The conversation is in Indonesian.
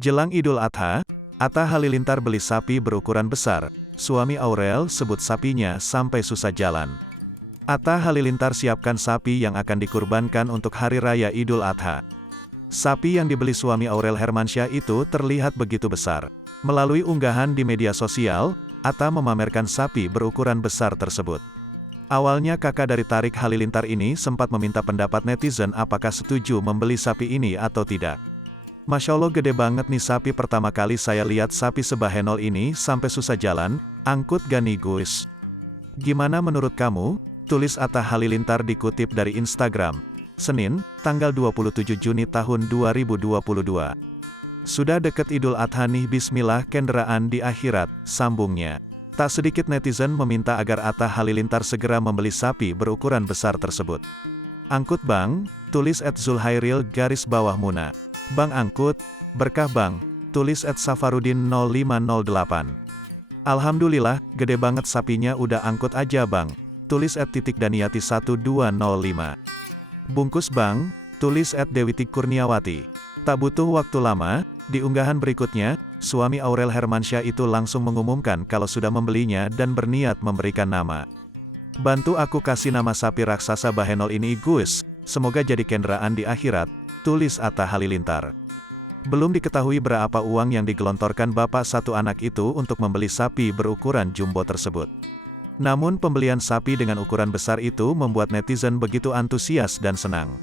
Jelang Idul Adha, Atta Halilintar beli sapi berukuran besar. Suami Aurel sebut sapinya sampai susah jalan. Atta Halilintar siapkan sapi yang akan dikurbankan untuk Hari Raya Idul Adha. Sapi yang dibeli suami Aurel Hermansyah itu terlihat begitu besar. Melalui unggahan di media sosial, Atta memamerkan sapi berukuran besar tersebut. Awalnya kakak dari Tarik Halilintar ini sempat meminta pendapat netizen apakah setuju membeli sapi ini atau tidak. Masya Allah gede banget nih sapi, pertama kali saya lihat sapi sebahenol ini sampai susah jalan, angkut gani guys. Gimana menurut kamu? Tulis Atta Halilintar dikutip dari Instagram. Senin, tanggal 27 Juni tahun 2022. Sudah deket Idul Adha nih, bismillah kendaraan di akhirat, sambungnya. Tak sedikit netizen meminta agar Atta Halilintar segera membeli sapi berukuran besar tersebut. Angkut bang, tulis @Zulhairil_Muna. Bang angkut, berkah bang, tulis @Safarudin 0508. Alhamdulillah, gede banget sapinya, udah angkut aja bang, tulis @Daniati1205. Bungkus bang, tulis @Dewitik_Kurniawati. Tak butuh waktu lama, di unggahan berikutnya, suami Aurel Hermansyah itu langsung mengumumkan kalau sudah membelinya dan berniat memberikan nama. Bantu aku kasih nama sapi raksasa bahenol ini Gus, semoga jadi kendaraan di akhirat, tulis Atta Halilintar. Belum diketahui berapa uang yang digelontorkan bapak satu anak itu untuk membeli sapi berukuran jumbo tersebut. Namun pembelian sapi dengan ukuran besar itu membuat netizen begitu antusias dan senang.